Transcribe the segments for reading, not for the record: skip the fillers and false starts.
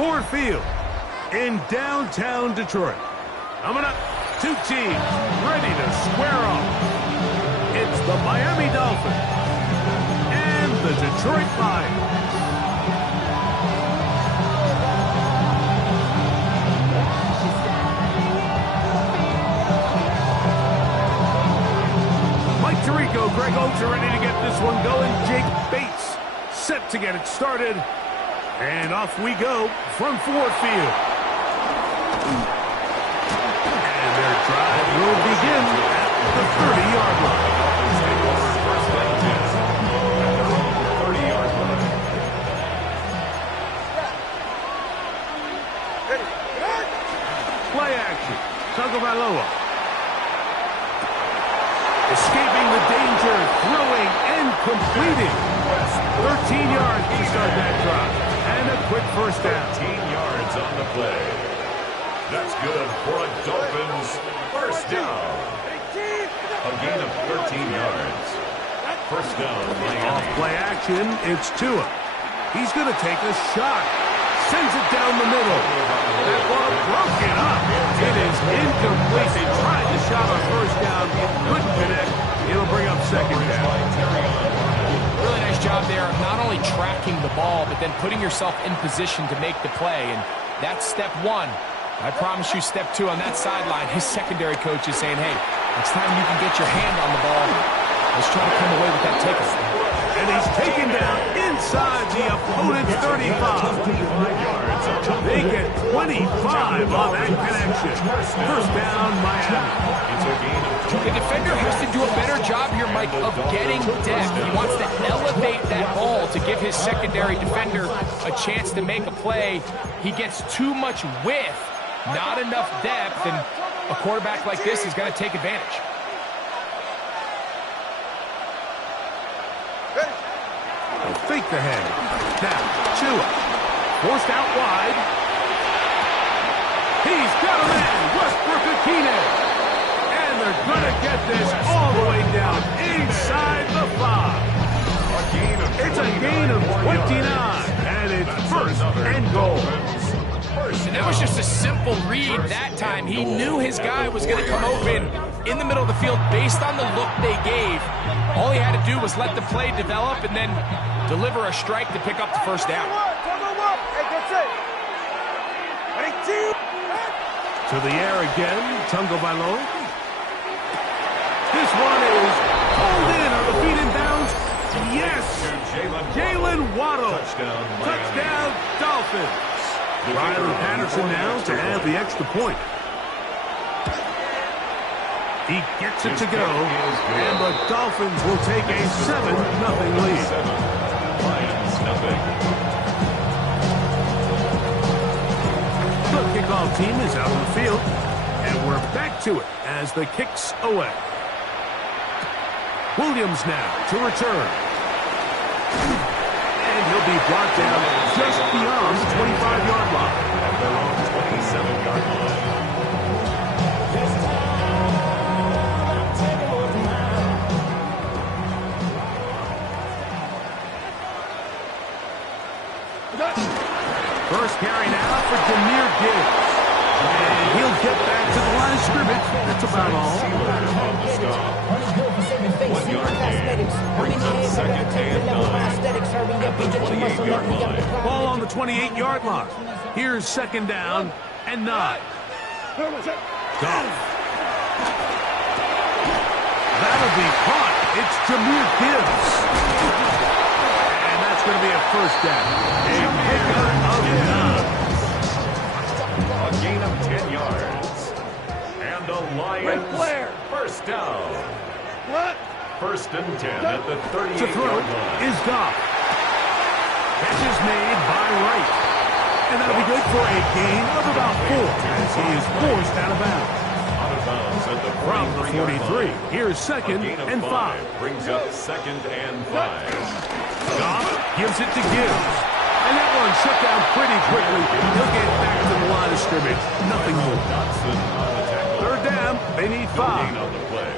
Ford Field in downtown Detroit. Coming up, two teams ready to square off. It's the Miami Dolphins and the Detroit Lions. Mike Tirico, Greg Oates are ready to get this one going. Jake Bates set to get it started. And off we go from Ford Field. And their drive will begin at the 30-yard line. Play action. Tagovailoa. Escaping the danger, throwing and completing. 13 yards to start that drive. And a quick first down. 13 yards on the play. That's good for a Dolphins first down. A gain of 13 yards. First down, Miami. Off play action, it's Tua. He's going to take a shot. Sends it down the middle. That ball broken up. It is incomplete. They tried the shot on first down. It couldn't connect. It'll bring up second down. Really nice job there of not only tracking the ball, but then putting yourself in position to make the play. And that's step one. I promise you step two on that sideline. His secondary coach is saying, hey, next time you can get your hand on the ball, let's try to come away with that takeaway. And he's taken down inside the opponent's 35. They get 25 on that connection. First down, Miami. The defender has to do a better job here, Mike, of getting depth. He wants to elevate that ball to give his secondary defender a chance to make a play. He gets too much width, not enough depth, and a quarterback like this is going to take advantage. They'll fake the head. Now, Tua. Forced out wide. He's got a man, Westbrook-Ikhine. And they're going to get this all the way down inside the 5. It's a gain of 29, and it's first and goal. And that was just a simple read that time. He knew his guy was going to come open in the middle of the field based on the look they gave. All he had to do was let the play develop and then deliver a strike to pick up the first down. To the air again, Tagovailoa. This one is pulled in on the feet in bounds. Yes! Jalen Waddle. Touchdown, Dolphins. Riley Patterson now to add the extra point. He gets it to go, and the Dolphins will take a 7-0 lead. The kickoff team is out on the field, and we're back to it as the kick's away. Williams now to return. And he'll be brought down just beyond the 25-yard line. At their own 27-yard line. First carry now for Jahmyr Gibbs. And he'll get back to the line of scrimmage. That's about all. On the stop. 1 yard gain. Brings up second and 9. At the 28-yard line. Ball on the 28-yard line. Here's second down and 9. Goff. That'll be caught. It's Jahmyr Gibbs. And that's going to be a first down. A pickup of 9. A gain of 10 yards. And the Lions first down. First and 10 at the 38-yard line. Is Goff. Catch is made by Wright. And that'll be good for a gain of about 4 as he is forced out of bounds. Out of bounds at the From the 43, here's second and 5. Brings up second and 5. Goff gives it to Gibbs. And that one shut down pretty quickly. He'll get back to the line of scrimmage. Nothing more. Dotson on the tackle. Third down, they need 5. Gain on the play.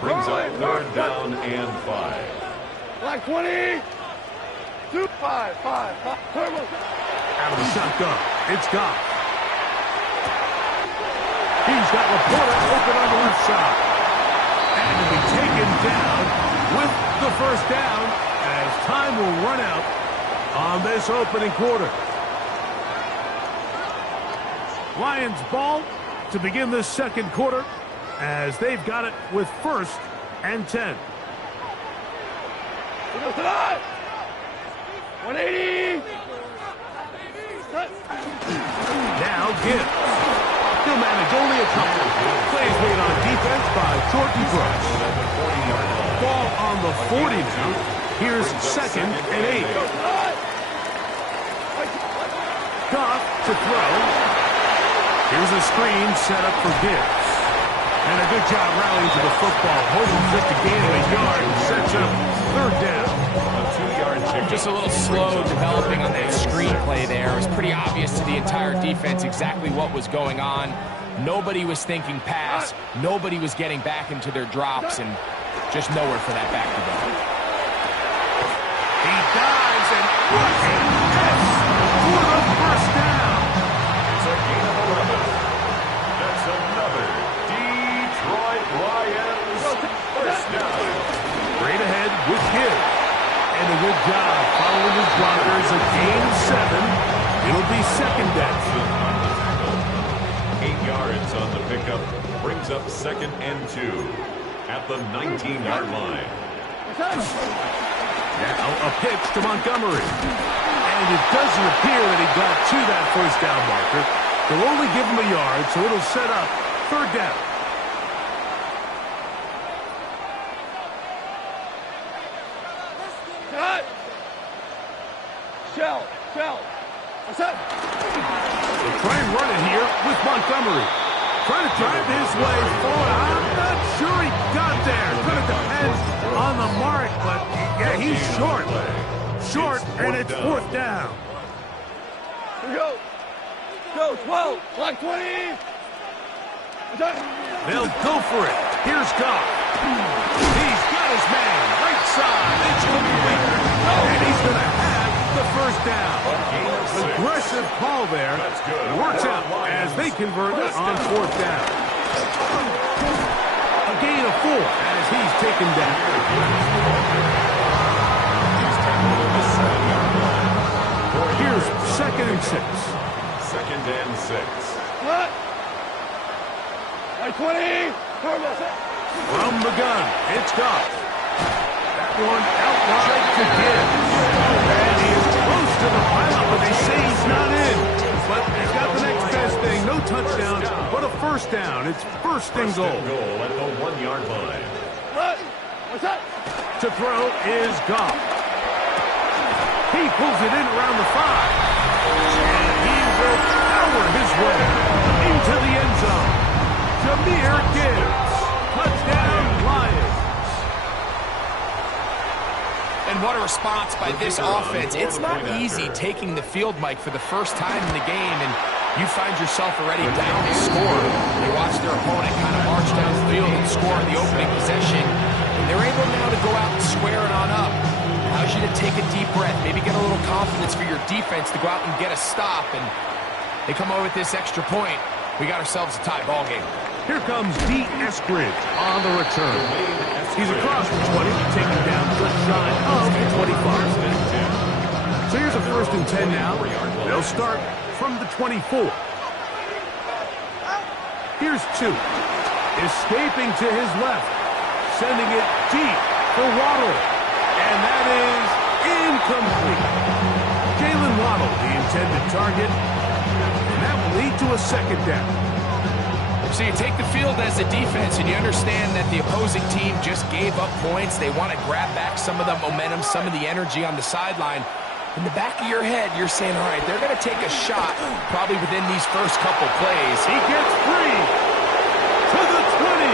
Brings up third down and 5. Black 20. 2, 5, 5, 5. Out of the shotgun. It's Goff. He's got Laporta open on the left side. And to be taken down with the first down as time will run out on this opening quarter. Lions ball to begin this second quarter as they've got it with 1st and 10. 180. Now Gibbs. He'll manage only a couple. Plays made on defense by Jordan Brooks. Ball on the 40 now. Here's 2nd and 8. Goff to throw. Here's a screen set up for Gibbs. And a good job rallying to the football. Holding just a gain of a yard and sets up 3rd down. Just a little slow developing on that screenplay there. It was pretty obvious to the entire defense exactly what was going on. Nobody was thinking pass. Nobody was getting back into their drops, and just nowhere for that back to go. He dives and what a catch for the first down. It's a gain of 11. That's another Detroit Lions first down. Straight ahead with Gibbs. And a good job following his blockers at gain 7. It'll be 2nd down. 8 yards on the pickup. Brings up 2nd and 2 at the 19-yard line. Now a pitch to Montgomery. And it doesn't appear that he got to that first down marker. They'll only give him a yard, so it'll set up 3rd down. They'll try and run it here with Montgomery. Trying to drive his way forward. I'm not sure he got there. Going to depend on the mark, but yeah, he's short. Short, and it's 4th down. Here we go. Go, 12. Block 20. They'll go for it. Here's Goff. He's got his man. Right side. It's complete. And he's going to have the first down. Aggressive call there. Works out as they convert on 4th down. A gain of 4 as he's taken down. Here's 2nd and 6. 2nd and 6. Cut. 20. From the gun, it's Goff. That one out wide to Gibbs. And he is close to the pile, but they say he's not in. But he's got the next best thing. No touchdowns, but a first down. It's 1st and goal. At the 1-yard line. To throw is Goff. He pulls it in around the 5. And he will power his way into the end zone. Jahmyr Gibbs. Touchdown, Lions. And what a response by this offense. It's not easy taking the field, Mike, for the first time in the game, and you find yourself already down to score. You watch their opponent kind of march down the field and score in the opening possession, and they're able now to go out and square it on up. Allows you to take a deep breath, maybe get a little confidence for your defense to go out and get a stop, and they come over with this extra point. We got ourselves a tie ball game. Here comes D. Eskridge on the return. He's across the 20, taken down just shy of the 25. So here's a 1st and 10 now. They'll start from the 24. Here's 2. Escaping to his left. Sending it deep for Waddle. And that is incomplete. Jalen Waddle, the intended target. And that will lead to a 2nd down. So you take the field as a defense, and you understand that the opposing team just gave up points. They want to grab back some of the momentum, some of the energy on the sideline. In the back of your head, you're saying, all right, they're going to take a shot probably within these first couple plays. He gets free to the 20.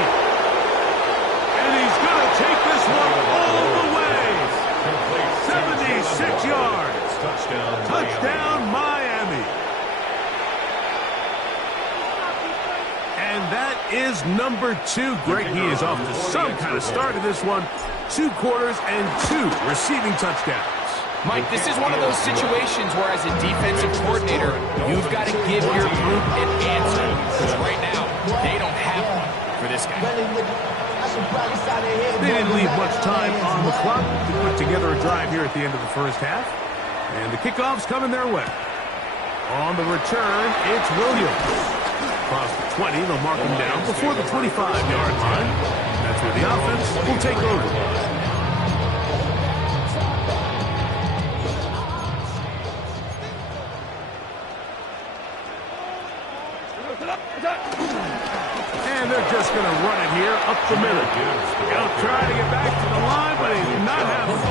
And he's going to take this one all the way. 76 yards. Touchdown, Miami. And that is number 2. Greg, he is off to some kind of start in this one. 2 quarters and 2 receiving touchdowns. Mike, this is one of those situations where as a defensive coordinator, You've got to give your group an answer, because right now, they don't have one for this guy. They didn't leave much time on the clock to put together a drive here at the end of the first half. And the kickoff's coming their way. On the return, it's Williams. Across the 20, they'll mark him down before the 25-yard line. That's where the offense will take over. And they're just going to run it here up the middle. He'll try to get back to the line, but he's not having it.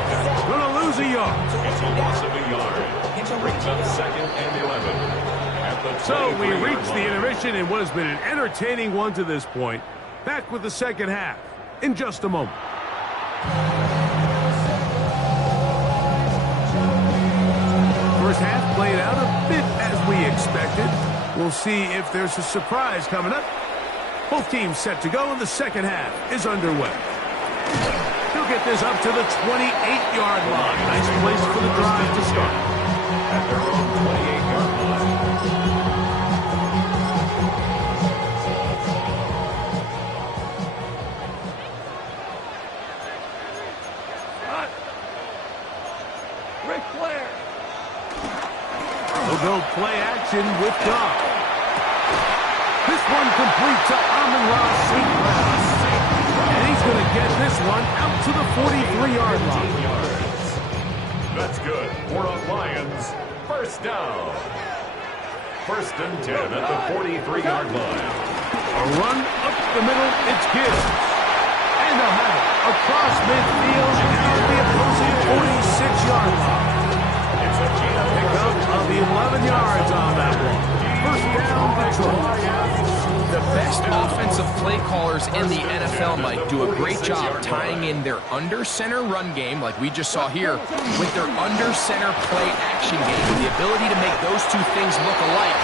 Going to lose a yard. It's a loss of a yard. Brings up 2nd and 11. So we reach the intermission in what has been an entertaining one to this point. Back with the second half in just a moment. First half played out a bit as we expected. We'll see if there's a surprise coming up. Both teams set to go, and the second half is underway. He'll get this up to the 28-yard line. Nice place for the drive to start. At their own 28-yard line. Ric Flair. They'll go play action with Goff. This one complete to Amon-Ra St. Brown. And he's going to get this one out to the 43-yard line. That's good for a Lions first down. 1st and 10 at the 43-yard line. A run up the middle, it's Gibbs. And they'll have it across midfield and out the opposing 46-yard line. It's a Pickup of 11 yards on that one. First down, Detroit. The best offensive play callers in the NFL, Mike, do a great job tying in their under-center run game, like we just saw here, with their under-center play action game. The ability to make those two things look alike,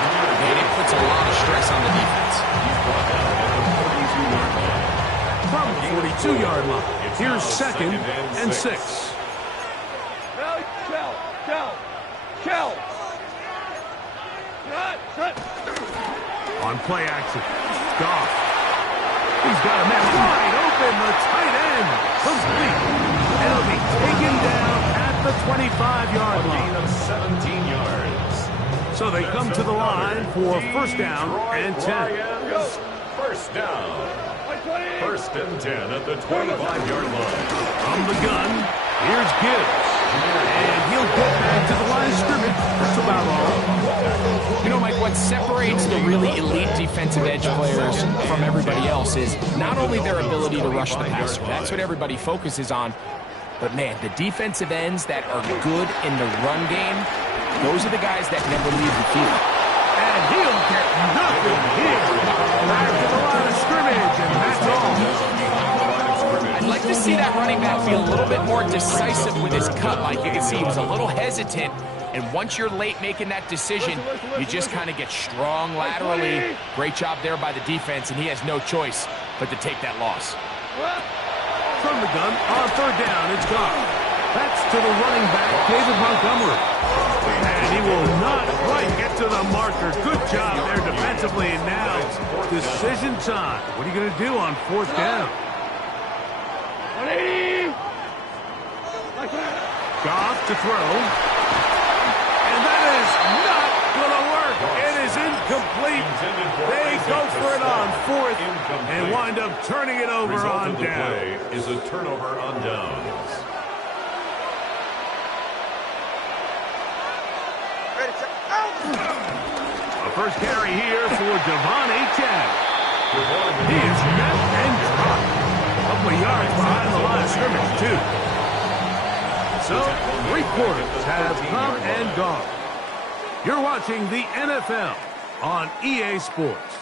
and it puts a lot of stress on the defense. He's brought down at the 42-yard line. From the 42-yard line, here's 2nd and 6. Shell. On play action, Goff. He's got a man wide open, the tight end, complete. And it'll be taken down at the 25-yard line. Of 17 yards. So they come to the line for first down and 10. Lions, first down. 1st and 10 at the 25-yard line. From the gun, here's Gibbs. And he'll get back to the line of scrimmage. That's about all. You know, Mike, what separates the really elite defensive edge players from everybody else is not only their ability to rush the passer. That's what everybody focuses on. But, man, the defensive ends that are good in the run game, those are the guys that never leave the field. And he'll get nothing here. Back to the line of scrimmage, and that's all. I'd like to see that running back be a little bit more decisive with his cut. Like you can see, he was a little hesitant. And once you're late making that decision, you just kind of get strong laterally. Great job there by the defense, and he has no choice but to take that loss. From the gun, on third down, it's Goff. That's to the running back, David Montgomery. And he will not quite get to the marker. Good job there defensively. And now, decision time. What are you going to do on fourth down? 180. Goff to throw. And that is not going to work. It is incomplete. They go for it on fourth and wind up turning it over on down. Is a turnover on downs. A first carry here for Devon Achane. He is met and dropped. A couple of yards behind the line of scrimmage, too. So, 3 quarters have come and gone. You're watching the NFL on EA Sports.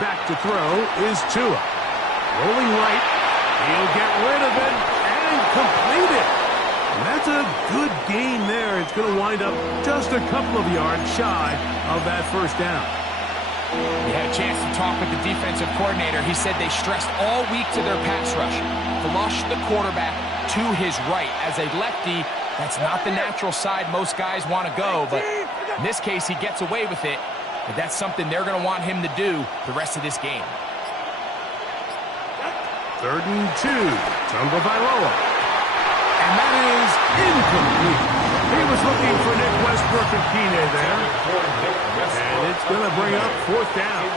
Back to to throw is Tua. Rolling right. He'll get rid of it and complete it. And that's a good gain there. It's going to wind up just a couple of yards shy of that first down. We had a chance to talk with the defensive coordinator. He said they stressed all week to their pass rush. Flush the quarterback to his right. As a lefty, that's not the natural side most guys want to go, but in this case, he gets away with it. But that's something they're going to want him to do the rest of this game. 3rd and 2. Tagovailoa. And that is incomplete. He was looking for Nick Westbrook-Akine there. And it's going to bring up 4th down.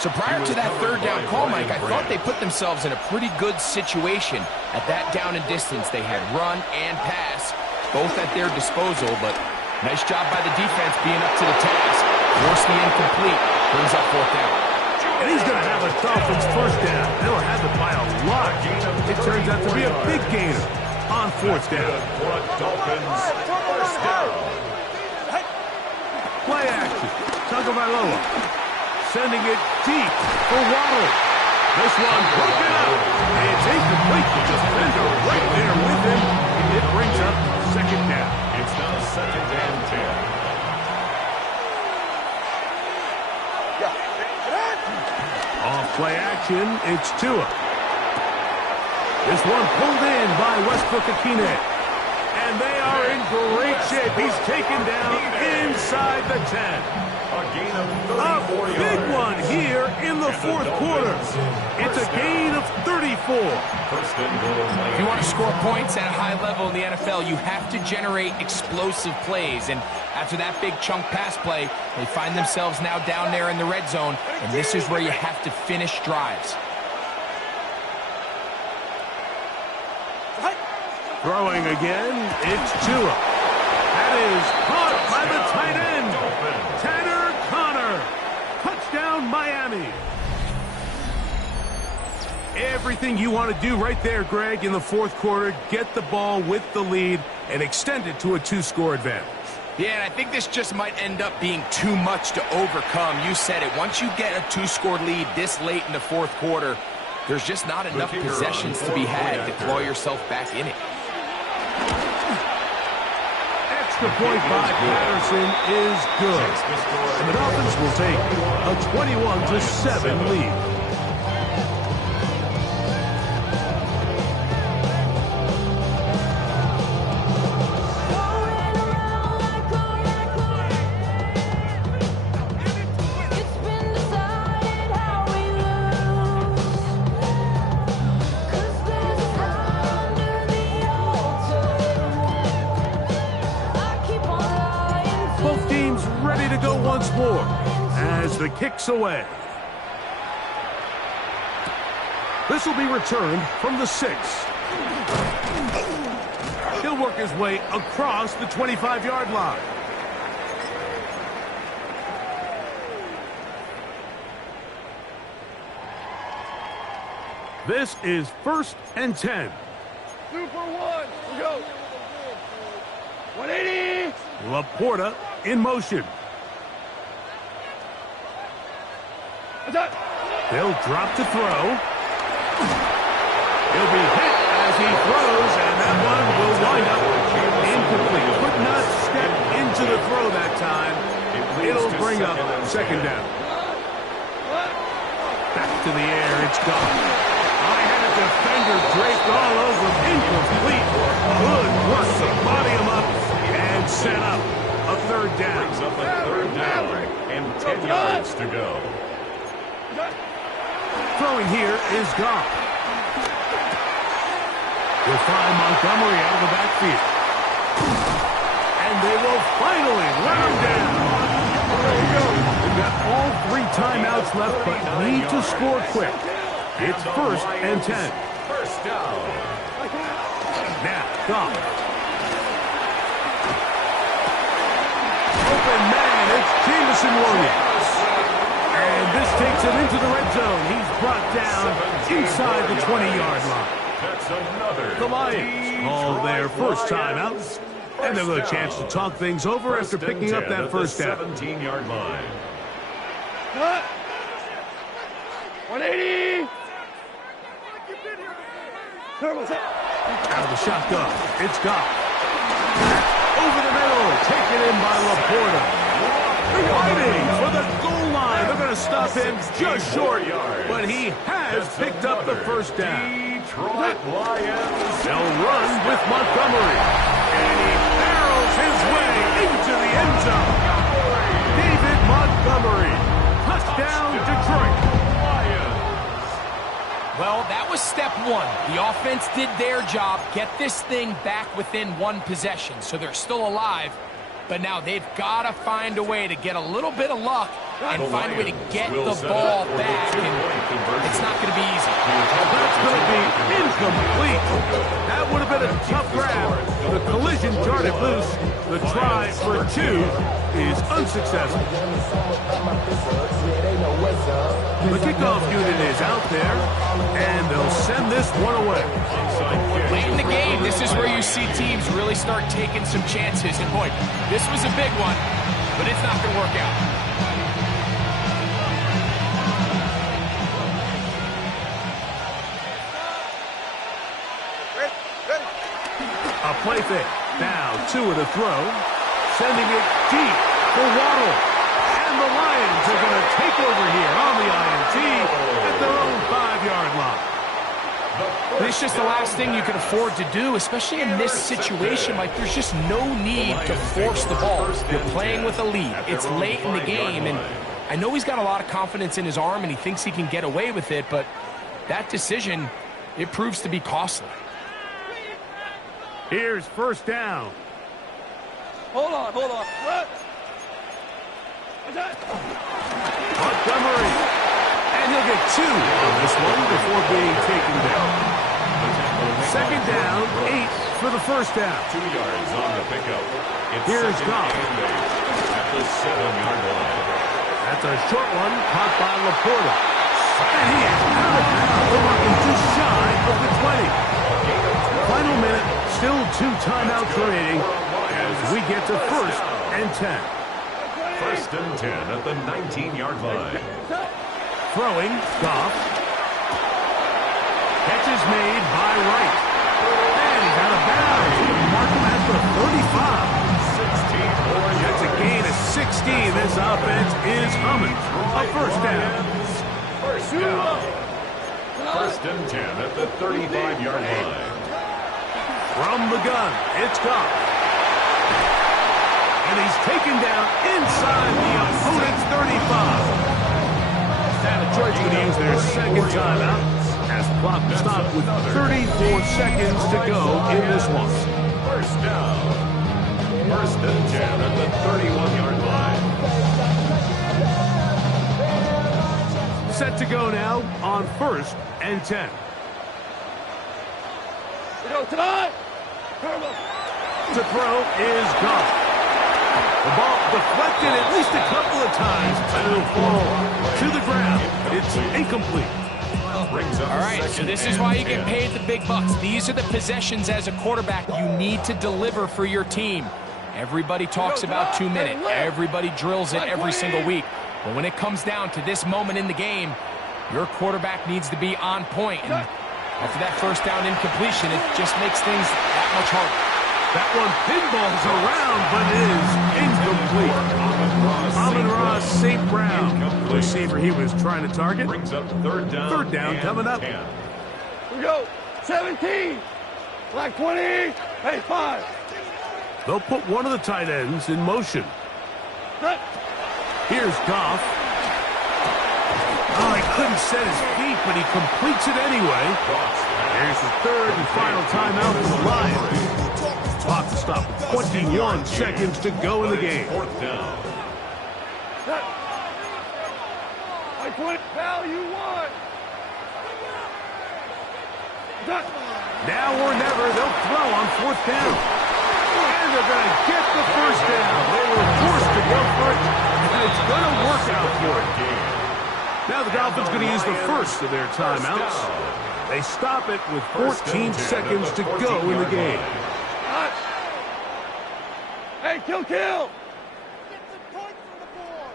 So prior to that 3rd down call, Mike, I thought they put themselves in a pretty good situation at that down and distance. They had run and pass, both at their disposal, but nice job by the defense being up to the task. Force the incomplete, brings up 4th down. And he's going to have a Dolphins 1st down. They'll have it by a lot. It turns out to be a big gainer on 4th down. Dolphins 1st down. Play action. Tagovailoa sending it deep for Waddle. This one broken up. It's incomplete. The defender right there with him. It brings up 2nd down. It's now 2nd and 10. Off play action, it's Tua. This one pulled in by Westbrook-Akine. And they are in great shape. He's taken down inside the 10. A gain of A 34 yards. big one here in the 4th quarter. It's a gain of 34. First and goal. If you want to score points at a high level in the NFL, you have to generate explosive plays. And after that big chunk pass play, they find themselves now down there in the red zone. And this is where you have to finish drives. Throwing again, it's Tua. That is caught by the tight end, Tanner Connor. Touchdown, Miami. Everything you want to do right there, Greg, in the 4th quarter. Get the ball with the lead and extend it to a 2-score advantage. Yeah, and I think this just might end up being too much to overcome. You said it. Once you get a 2-score lead this late in the 4th quarter, there's just not enough possessions to be had to claw yourself back in it. Extra point by Patterson is good. And the Dolphins will take a 21-7 lead. Once more as the kick's away. This will be returned from the 6. He'll work his way across the 25-yard line. This is 1st and 10. 2 for 1. We go. 180. Laporta in motion. They'll drop to throw. He'll be hit as he throws, and that one will wind up incomplete. Could not step into the throw that time. It'll bring up 2nd down. Back to the air, it's gone. I had a defender draped all over him. Incomplete. Good work to body him up and set up a 3rd down. Brings up a 3rd down and 10 yards to go. Throwing here is Goff. We'll find Montgomery out of the backfield. And they will finally let him down. There you go. We've got all 3 timeouts left, but need to score quick. It's 1st and 10. 1st down. Now, Goff. Open man, it's Jameson Williams. And this takes him into the red zone. He's brought down inside the 20-yard line. That's another. The Lions call their first timeout. And they'll have a chance to talk things over after picking up that 1st down. 17-yard line. 180. Out of the shotgun. It's Goff. Over the middle. Taken in by Laporta. Fighting for the goal line. They're going to stop him just short. But he has picked up the first down. Detroit Lions. They'll run with Montgomery. And he barrels his way into the end zone. David Montgomery. Touchdown, Detroit. Well, that was step one. The offense did their job, get this thing back within one possession. So they're still alive, but now they've got to find a way to get a little bit of luck and find a way to get the ball back. And it's not going to be easy. That's going to be incomplete. That would have been a tough grab. The collision jarred it loose. The try for two is unsuccessful. The kickoff unit is out there, and they'll send this one away. Late in the game, this is where you see teams really start taking some chances. And boy, this was a big one, but it's not going to work out. A play fake. Now two of the throw. Sending it deep for Waddle. And the Lions are going to take over here on the INT at their own 5-yard line. It's just the last thing you can afford to do, especially in this situation. Like, there's just no need to force the ball. You're playing with a lead. It's late in the game, and I know he's got a lot of confidence in his arm, and he thinks he can get away with it, but that decision, it proves to be costly. Here's first down. Hold on. What? Montgomery. And he'll get two on this one before being taken down. Second down, 8 for the first down. 2 yards on the pickup. Here's Goff. At the 7-yard line. That's a short one caught by Laporta. And he is out of bounds. They're marking just shy of the 20. Final minute, still 2 timeouts remaining as we get to first and 10. First and 10 at the 19-yard line. Throwing, Goff. Catch is made by Wright. And he's out of bounds. Mark him at the 35. 16 more yards. That's a gain of 16. This offense is humming. A first down. First down. First and 10 at the 35-yard line. From the gun, it's Goff. And he's taken down inside the opponent's 35. Now Detroit's going to use their second timeout as the clock will stop with 34 seconds to go in this one. First down. First and 10 at the 31-yard line. Set to go now on first and 10. We go tonight. To throw is Goff. The ball deflected at least a couple of times to fall to the ground. It's incomplete. All right, so this is why you get paid the big bucks. These are the possessions as a quarterback you need to deliver for your team. Everybody talks about 2 minutes. Everybody drills it every single week. But when it comes down to this moment in the game, your quarterback needs to be on point. And after that first down incompletion, it just makes things that much harder. That one pinballs around, but is incomplete. Amon-Ra St. Brown, the receiver he was trying to target. Brings up third down. Third down coming up. 10. We go 17. Black 20. Hey, 5. They'll put one of the tight ends in motion. Here's Goff. Oh, he couldn't set his feet, but he completes it anyway. Here's the third and final timeout for the Lions. Clock to stop with 21 seconds to go in the game. Fourth down. Black 20. Val, you won. Now or never, they'll throw on fourth down. And they're going to get the first down. They were forced to go for it, and it's going to work out for it. Now the Dolphins going to use the first of their timeouts. They stop it with 14 seconds to go in the game. Hey, kill.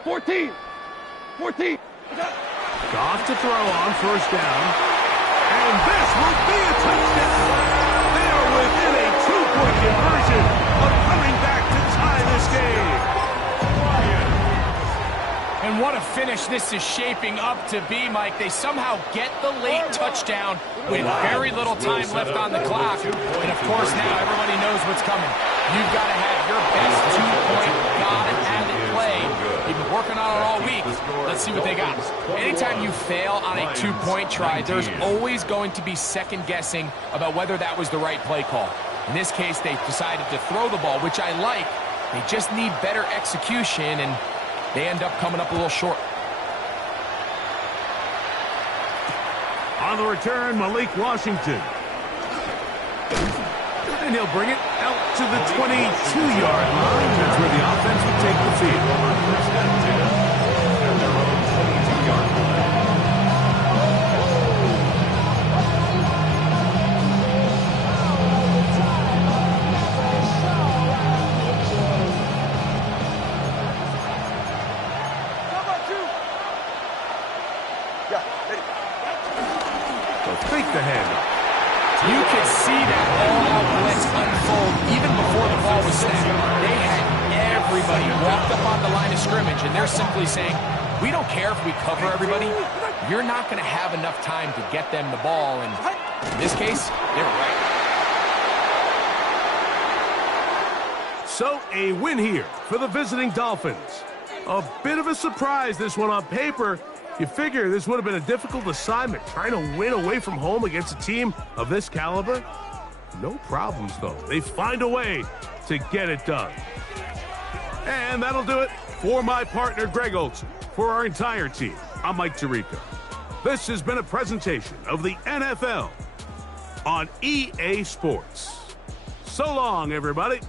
14. Goff to throw on first down. And this will be a touchdown. They are within a 2-point conversion of coming back to tie this game. And what a finish this is shaping up to be, Mike. They somehow get the late touchdown with very little time left on the clock. And, of course, now everybody knows what's coming. You've got to have your best 2-point, gotta-have-it play. You've been working on it all week. Let's see what they got. Anytime you fail on a 2-point try, there's always going to be second-guessing about whether that was the right play call. In this case, they decided to throw the ball, which I like. They just need better execution, and they end up coming up a little short. On the return, Malik Washington. And he'll bring it out to the 22-yard line. That's where the offense will take the field. First and 10 at their own 22-yard line. Fake the handoff. You could see that all-out blitz unfold even before the ball was snapped. They had everybody walked up on the line of scrimmage, and they're simply saying, we don't care if we cover everybody. You're not going to have enough time to get them the ball, and in this case, they were right. So, a win here for the visiting Dolphins. A bit of a surprise, this one on paper. You figure this would have been a difficult assignment, trying to win away from home against a team of this caliber. No problems, though. They find a way to get it done. And that'll do it for my partner, Greg Olson. For our entire team, I'm Mike Tirico. This has been a presentation of the NFL on EA Sports. So long, everybody.